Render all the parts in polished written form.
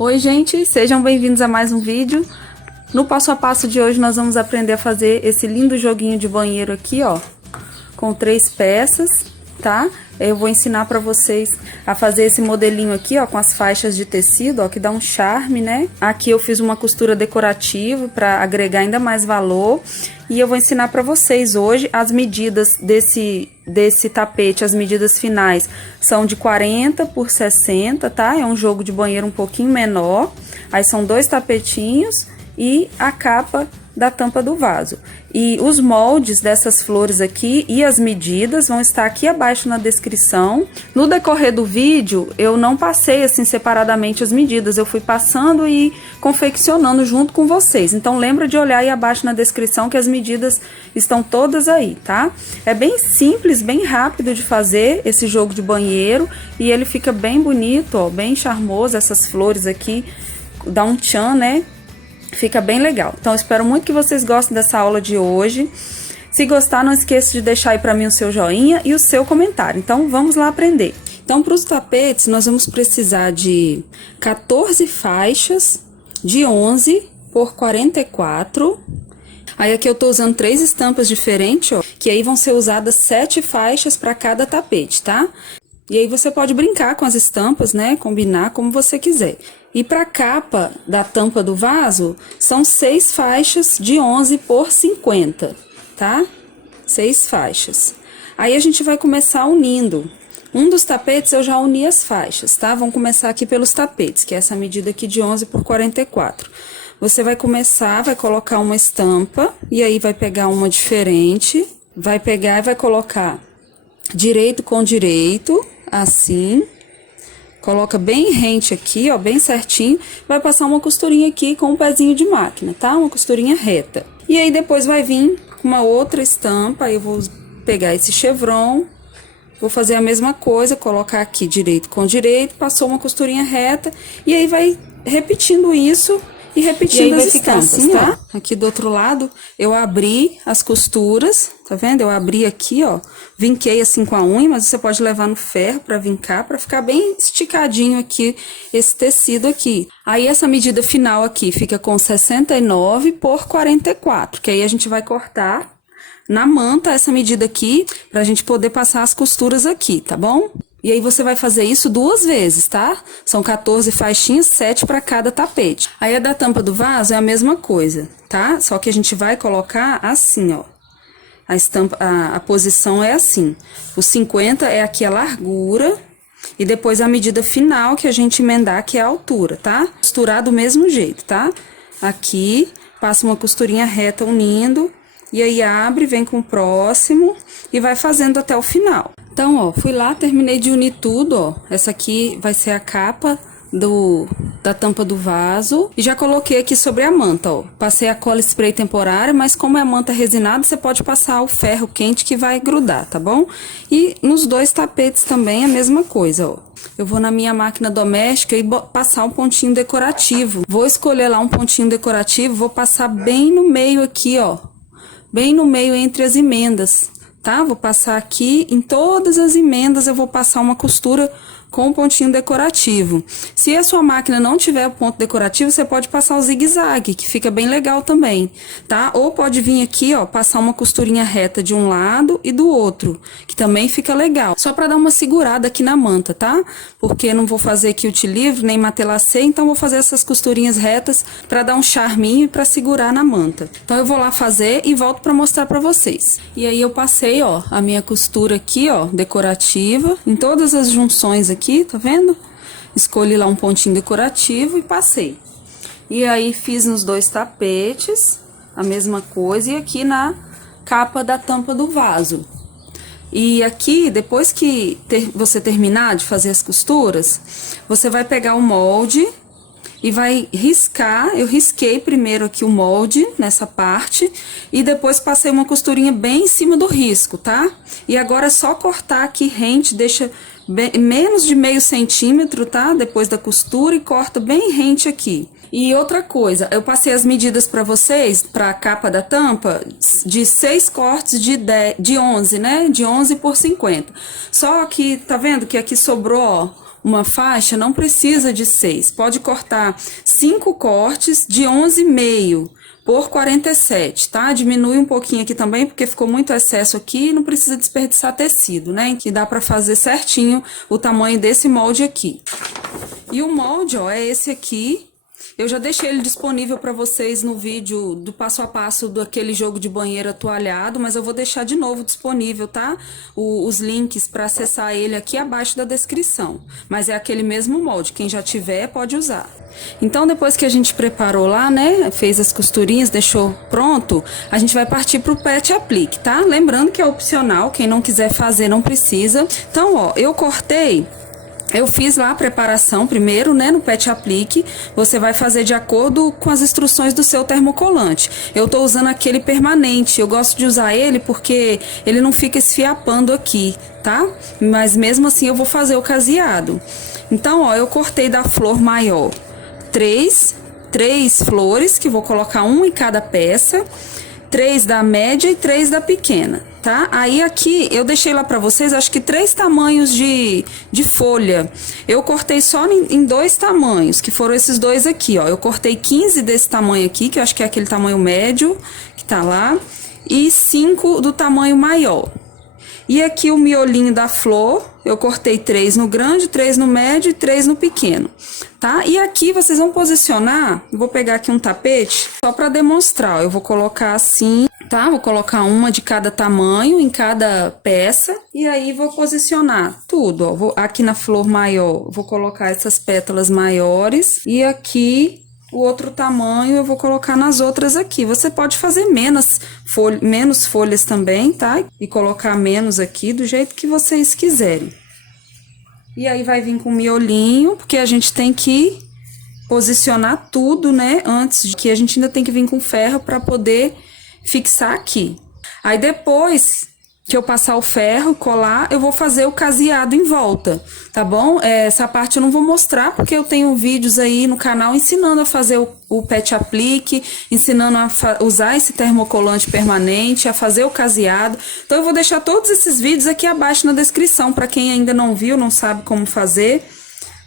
Oi gente, sejam bem-vindos a mais um vídeo. No passo a passo de hoje nós vamos aprender a fazer esse lindo joguinho de banheiro aqui, ó, com 3 peças, tá? Eu vou ensinar pra vocês a fazer esse modelinho aqui, ó, com as faixas de tecido, ó, que dá um charme, né? Aqui eu fiz uma costura decorativa pra agregar ainda mais valor. E eu vou ensinar pra vocês hoje as medidas desse tapete, as medidas finais são de 40 por 60, tá? É um jogo de banheiro um pouquinho menor. Aí são 2 tapetinhos e a capa da tampa do vaso. E os moldes dessas flores aqui e as medidas vão estar aqui abaixo na descrição. No decorrer do vídeo, eu não passei assim separadamente as medidas, eu fui passando e confeccionando junto com vocês. Então lembra de olhar aí abaixo na descrição que as medidas estão todas aí, tá? É bem simples, bem rápido de fazer esse jogo de banheiro e ele fica bem bonito, ó, bem charmoso. Essas flores aqui dá um tchan, né? Fica bem legal. Então, eu espero muito que vocês gostem dessa aula de hoje. Se gostar, não esqueça de deixar aí para mim o seu joinha e o seu comentário. Então, vamos lá aprender. Então, para os tapetes, nós vamos precisar de 14 faixas de 11 por 44. Aí, aqui eu tô usando 3 estampas diferentes, ó, que aí vão ser usadas 7 faixas para cada tapete, tá? E aí você pode brincar com as estampas, né? Combinar como você quiser. E para a capa da tampa do vaso, são 6 faixas de 11 por 50, tá? 6 faixas. Aí a gente vai começar unindo. Um dos tapetes eu já uni as faixas, tá? Vamos começar aqui pelos tapetes, que é essa medida aqui de 11 por 44. Você vai começar, vai colocar uma estampa, e aí vai pegar uma diferente, vai pegar e vai colocar direito com direito, assim. Coloca bem rente aqui, ó, bem certinho. Vai passar uma costurinha aqui com um pezinho de máquina, tá? Uma costurinha reta. E aí depois vai vir uma outra estampa. Aí eu vou pegar esse chevron, vou fazer a mesma coisa, colocar aqui direito com direito, passou uma costurinha reta. E aí vai repetindo isso e repetindo as estampas, assim, tá? Aqui do outro lado, eu abri as costuras, tá vendo? Eu abri aqui, ó, vinquei assim com a unha, mas você pode levar no ferro pra vincar, pra ficar bem esticadinho aqui esse tecido aqui. Aí essa medida final aqui fica com 69 por 44, que aí a gente vai cortar na manta essa medida aqui, pra gente poder passar as costuras aqui, tá bom? E aí você vai fazer isso 2 vezes, tá? São 14 faixinhas, 7 para cada tapete. Aí a da tampa do vaso é a mesma coisa, tá? Só que a gente vai colocar assim, ó. A estampa, a posição é assim. O 50 é aqui a largura e depois a medida final que a gente emendar, que é a altura, tá? Costurar do mesmo jeito, tá? Aqui, passa uma costurinha reta unindo e aí abre, vem com o próximo e vai fazendo até o final. Então, ó, fui lá, terminei de unir tudo, ó. Essa aqui vai ser a capa da tampa do vaso. E já coloquei aqui sobre a manta, ó. Passei a cola spray temporária, mas como é manta resinada, você pode passar o ferro quente que vai grudar, tá bom? E nos 2 tapetes também a mesma coisa, ó. Eu vou na minha máquina doméstica e passar um pontinho decorativo. Vou escolher lá um pontinho decorativo, vou passar bem no meio aqui, ó. Bem no meio entre as emendas. Tá? Vou passar aqui, em todas as emendas eu vou passar uma costura com um pontinho decorativo. Se a sua máquina não tiver o ponto decorativo, você pode passar o zigue-zague, que fica bem legal também, tá? Ou pode vir aqui, ó, passar uma costurinha reta de um lado e do outro, que também fica legal. Só pra dar uma segurada aqui na manta, tá? Porque não vou fazer quilt livre, nem matelassé, então vou fazer essas costurinhas retas pra dar um charminho e pra segurar na manta. Então eu vou lá fazer e volto pra mostrar pra vocês. E aí eu passei, ó, a minha costura aqui, ó, decorativa, em todas as junções aqui, tá vendo? Escolhi lá um pontinho decorativo e passei. E aí fiz nos 2 tapetes a mesma coisa e aqui na capa da tampa do vaso. E aqui, depois que você terminar de fazer as costuras, você vai pegar o molde e vai riscar. Eu risquei primeiro aqui o molde nessa parte e depois passei uma costurinha bem em cima do risco, tá? E agora é só cortar aqui rente, deixa menos de meio centímetro, tá? Depois da costura e corta bem rente aqui. E outra coisa, eu passei as medidas para vocês, para a capa da tampa, de 6 cortes de 11, né? De 11 por 50. Só que, tá vendo que aqui sobrou, ó, uma faixa, não precisa de 6. Pode cortar 5 cortes de 11,5 por 47, tá? Diminui um pouquinho aqui também, porque ficou muito excesso aqui e não precisa desperdiçar tecido, né? Que dá pra fazer certinho o tamanho desse molde aqui. E o molde, ó, é esse aqui. Eu já deixei ele disponível para vocês no vídeo do passo a passo daquele jogo de banheiro atualhado, mas eu vou deixar de novo disponível, tá? Os links para acessar ele aqui abaixo da descrição. Mas é aquele mesmo molde, quem já tiver pode usar. Então, depois que a gente preparou lá, né, fez as costurinhas, deixou pronto, a gente vai partir pro pet aplique, tá? Lembrando que é opcional, quem não quiser fazer não precisa. Então, ó, eu cortei... Eu fiz lá a preparação primeiro, né, no pet aplique. Você vai fazer de acordo com as instruções do seu termocolante. Eu tô usando aquele permanente. Eu gosto de usar ele porque ele não fica esfiapando aqui, tá? Mas mesmo assim eu vou fazer o caseado. Então, ó, eu cortei da flor maior três flores, que vou colocar uma em cada peça. 3 da média e 3 da pequena, tá? Aí aqui eu deixei lá pra vocês, acho que 3 tamanhos de folha. Eu cortei só em 2 tamanhos, que foram esses dois aqui, ó. Eu cortei 15 desse tamanho aqui, que eu acho que é aquele tamanho médio, que tá lá, e 5 do tamanho maior. E aqui o miolinho da flor, eu cortei 3 no grande, 3 no médio e 3 no pequeno, tá? E aqui vocês vão posicionar, eu vou pegar aqui um tapete, só para demonstrar, ó, eu vou colocar assim, tá? Vou colocar uma de cada tamanho em cada peça, e aí vou posicionar tudo, ó. Aqui na flor maior, vou colocar essas pétalas maiores, e aqui... O outro tamanho eu vou colocar nas outras aqui. Você pode fazer menos folhas também, tá? E colocar menos aqui do jeito que vocês quiserem. E aí vai vir com miolinho, porque a gente tem que posicionar tudo, né? Antes de que a gente ainda tem que vir com ferro para poder fixar aqui. Aí depois que eu passar o ferro, colar, eu vou fazer o caseado em volta, tá bom? Essa parte eu não vou mostrar, porque eu tenho vídeos aí no canal ensinando a fazer o pet aplique, ensinando a usar esse termocolante permanente, a fazer o caseado. Então eu vou deixar todos esses vídeos aqui abaixo na descrição, para quem ainda não viu, não sabe como fazer,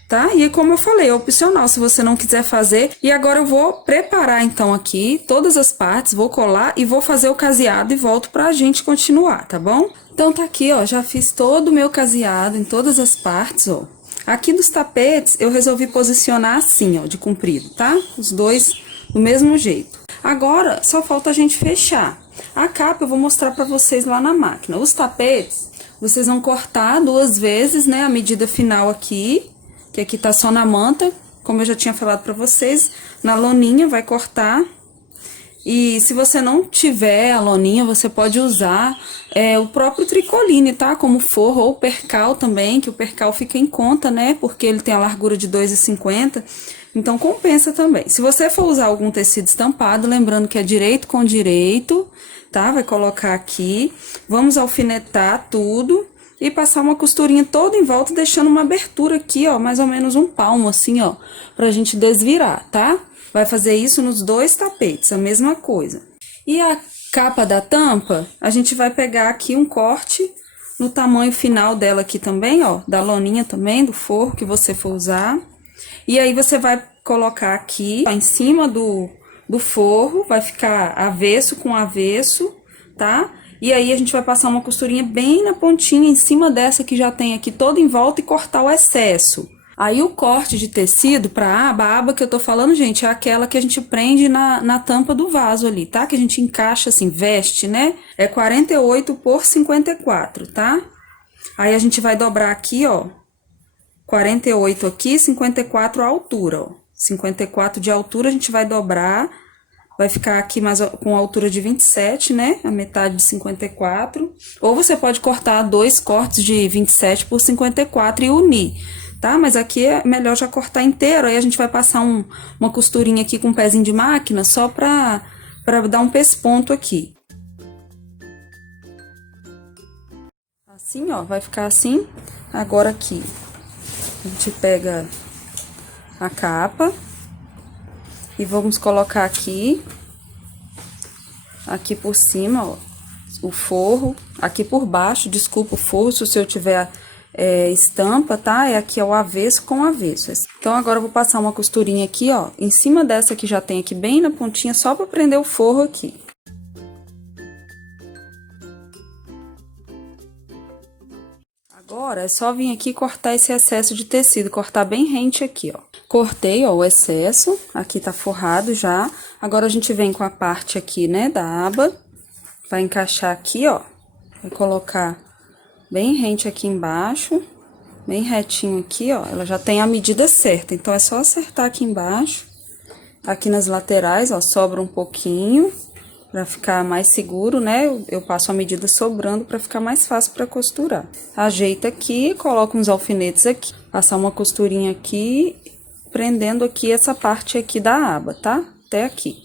tá? E como eu falei, é opcional se você não quiser fazer. E agora eu vou preparar então aqui todas as partes, vou colar e vou fazer o caseado e volto pra gente continuar, tá bom? Então tá aqui, ó, já fiz todo o meu caseado em todas as partes, ó. Aqui dos tapetes eu resolvi posicionar assim, ó, de comprido, tá? Os dois do mesmo jeito. Agora só falta a gente fechar. A capa eu vou mostrar pra vocês lá na máquina. Os tapetes, vocês vão cortar 2 vezes, né, a medida final aqui, que aqui tá só na manta, como eu já tinha falado pra vocês, na loninha vai cortar. E se você não tiver a loninha, você pode usar o próprio tricoline, tá? Como forro, ou percal também, que o percal fica em conta, né? Porque ele tem a largura de 2,50, então compensa também. Se você for usar algum tecido estampado, lembrando que é direito com direito, tá? Vai colocar aqui, vamos alfinetar tudo. E passar uma costurinha toda em volta, deixando uma abertura aqui, ó, mais ou menos um palmo, assim, ó, pra gente desvirar, tá? Vai fazer isso nos 2 tapetes, a mesma coisa. E a capa da tampa, a gente vai pegar aqui um corte no tamanho final dela aqui também, ó, da loninha também, do forro que você for usar. E aí você vai colocar aqui, ó, em cima do forro, vai ficar avesso com avesso, tá? E aí a gente vai passar uma costurinha bem na pontinha, em cima dessa que já tem aqui toda em volta e cortar o excesso. Aí o corte de tecido pra aba, a aba que eu tô falando, gente, é aquela que a gente prende na tampa do vaso ali, tá? Que a gente encaixa assim, veste, né? É 48 por 54, tá? Aí a gente vai dobrar aqui, ó, 48 aqui, 54 a altura, ó. 54 de altura a gente vai dobrar. Vai ficar aqui mais com a altura de 27, né? A metade de 54. Ou você pode cortar 2 cortes de 27 por 54 e unir, tá? Mas aqui é melhor já cortar inteiro. Aí a gente vai passar uma costurinha aqui com um pezinho de máquina, só pra dar um pesponto aqui. Assim, ó, vai ficar assim. Agora aqui, a gente pega a capa. E vamos colocar aqui por cima, ó, o forro, aqui por baixo, desculpa o forro, se eu tiver estampa, tá? É aqui ao avesso com avesso. Então, agora eu vou passar uma costurinha aqui, ó, em cima dessa que já tem aqui bem na pontinha, só pra prender o forro aqui. Agora, é só vir aqui e cortar esse excesso de tecido, cortar bem rente aqui, ó. Cortei, ó, o excesso, aqui tá forrado já. Agora, a gente vem com a parte aqui, né, da aba, vai encaixar aqui, ó, vai colocar bem rente aqui embaixo, bem retinho aqui, ó. Ela já tem a medida certa, então é só acertar aqui embaixo. Aqui nas laterais, ó, sobra um pouquinho, pra ficar mais seguro, né? Eu passo a medida sobrando pra ficar mais fácil pra costurar. Ajeita aqui, coloca uns alfinetes aqui, passar uma costurinha aqui, prendendo aqui essa parte aqui da aba, tá? Até aqui.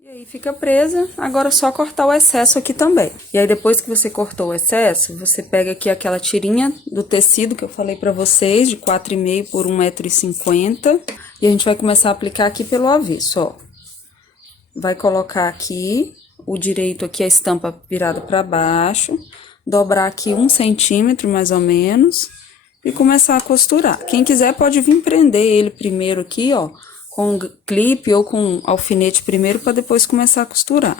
E aí fica presa, agora é só cortar o excesso aqui também. E aí depois que você cortou o excesso, você pega aqui aquela tirinha do tecido que eu falei pra vocês, de 4,5 por 1,50 m. E a gente vai começar a aplicar aqui pelo avesso, ó. Vai colocar aqui, o direito aqui, a estampa virada pra baixo, dobrar aqui 1 centímetro mais ou menos, e começar a costurar. Quem quiser pode vir prender ele primeiro aqui, ó, com clipe ou com alfinete primeiro, pra depois começar a costurar.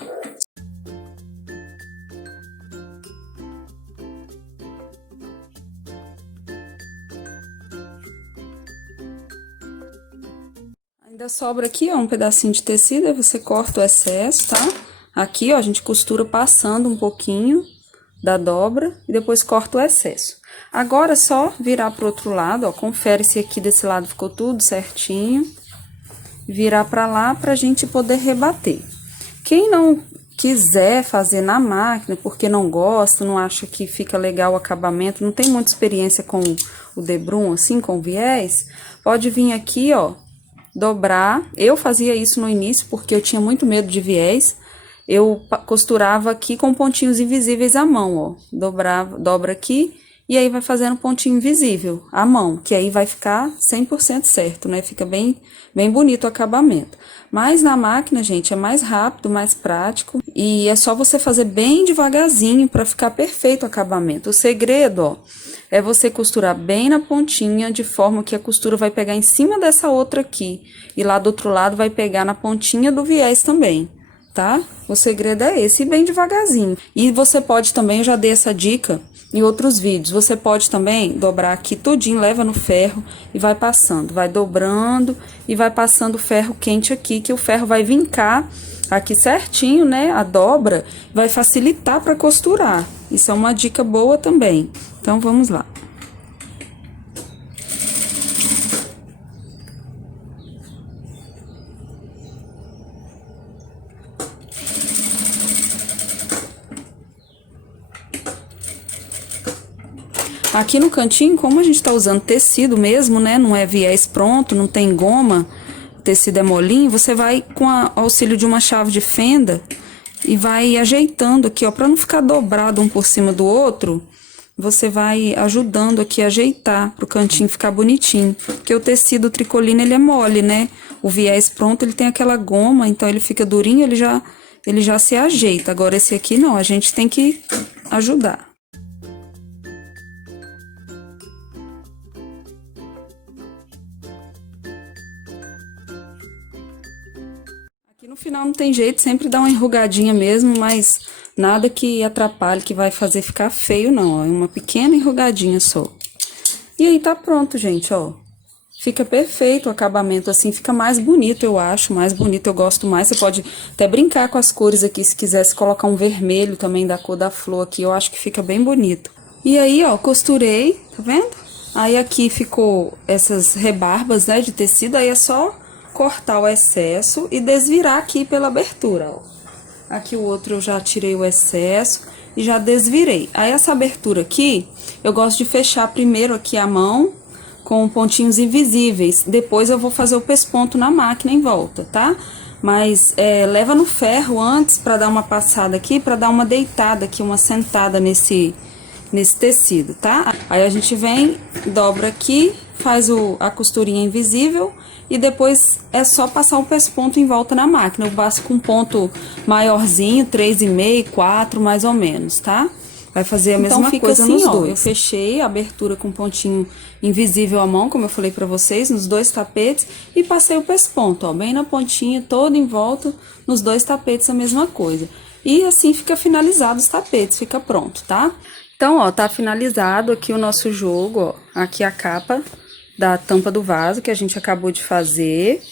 Ainda sobra aqui, ó, um pedacinho de tecido, aí você corta o excesso, tá? Aqui, ó, a gente costura passando um pouquinho da dobra e depois corta o excesso. Agora é só virar pro outro lado, ó, confere se aqui desse lado ficou tudo certinho. Virar pra lá pra gente poder rebater. Quem não quiser fazer na máquina, porque não gosta, não acha que fica legal o acabamento, não tem muita experiência com o debrum, assim, com viés, pode vir aqui, ó, dobrar. Eu fazia isso no início porque eu tinha muito medo de viés. Eu costurava aqui com pontinhos invisíveis à mão, ó. Dobra aqui e aí vai fazendo pontinho invisível à mão, que aí vai ficar 100% certo, né? Fica bem bonito o acabamento. Mas na máquina, gente, é mais rápido, mais prático e é só você fazer bem devagarzinho para ficar perfeito o acabamento. O segredo, ó, é você costurar bem na pontinha, de forma que a costura vai pegar em cima dessa outra aqui. E lá do outro lado vai pegar na pontinha do viés também, tá? O segredo é esse, e bem devagarzinho. E você pode também, eu já dei essa dica em outros vídeos, você pode também dobrar aqui tudinho, leva no ferro e vai passando. Vai dobrando e vai passando o ferro quente aqui, que o ferro vai vincar aqui certinho, né? A dobra vai facilitar para costurar. Isso é uma dica boa também. Então, vamos lá. Aqui no cantinho, como a gente tá usando tecido mesmo, né? Não é viés pronto, não tem goma, o tecido é molinho, você vai com o auxílio de uma chave de fenda e vai ajeitando aqui, ó, pra não ficar dobrado um por cima do outro. Você vai ajudando aqui a ajeitar pro cantinho ficar bonitinho. Porque o tecido tricoline, ele é mole, né? O viés pronto, ele tem aquela goma, então ele fica durinho, ele já se ajeita. Agora esse aqui não, a gente tem que ajudar. Aqui no final não tem jeito, sempre dá uma enrugadinha mesmo, mas nada que atrapalhe, que vai fazer ficar feio, não, ó. É uma pequena enrugadinha só. E aí tá pronto, gente, ó. Fica perfeito o acabamento, assim, fica mais bonito, eu acho, mais bonito, eu gosto mais. Você pode até brincar com as cores aqui, se quisesse colocar um vermelho também da cor da flor aqui, eu acho que fica bem bonito. E aí, ó, costurei, tá vendo? Aí aqui ficou essas rebarbas, né, de tecido, aí é só cortar o excesso e desvirar aqui pela abertura, ó. Aqui o outro eu já tirei o excesso e já desvirei. Aí essa abertura aqui, eu gosto de fechar primeiro aqui a mão com pontinhos invisíveis. Depois eu vou fazer o pesponto na máquina em volta, tá? Mas leva no ferro antes pra dar uma passada aqui, pra dar uma deitada aqui, uma sentada nesse tecido, tá? Aí a gente vem, dobra aqui, faz a costurinha invisível e depois é só passar o pesponto em volta na máquina. Eu passo com um ponto maiorzinho, 3,5, 4 mais ou menos, tá? Vai fazer a mesma coisa assim, nos dois. Eu fechei a abertura com pontinho invisível à mão, como eu falei pra vocês, nos dois tapetes, e passei o pesponto, ó, bem na pontinha, todo em volta, nos dois tapetes a mesma coisa. E assim fica finalizado os tapetes, fica pronto, tá? Então, ó, tá finalizado aqui o nosso jogo, ó, aqui a capa da tampa do vaso que a gente acabou de fazer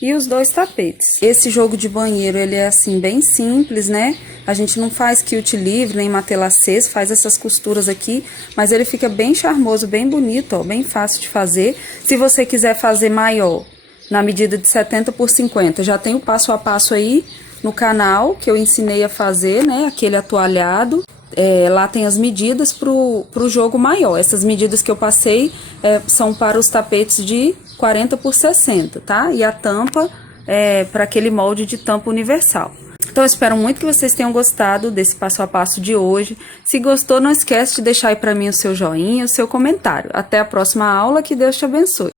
e os dois tapetes. Esse jogo de banheiro, ele é assim, bem simples, né? A gente não faz quilt livre, nem matelassês, faz essas costuras aqui, mas ele fica bem charmoso, bem bonito, ó, bem fácil de fazer. Se você quiser fazer maior, na medida de 70 por 50, já tem o passo a passo aí no canal, que eu ensinei a fazer, né? Aquele atualhado. Lá tem as medidas pro jogo maior. Essas medidas que eu passei são para os tapetes de 40 por 60, tá? E a tampa para aquele molde de tampa universal. Então, eu espero muito que vocês tenham gostado desse passo a passo de hoje. Se gostou, não esquece de deixar aí para mim o seu joinha, o seu comentário. Até a próxima aula, que Deus te abençoe.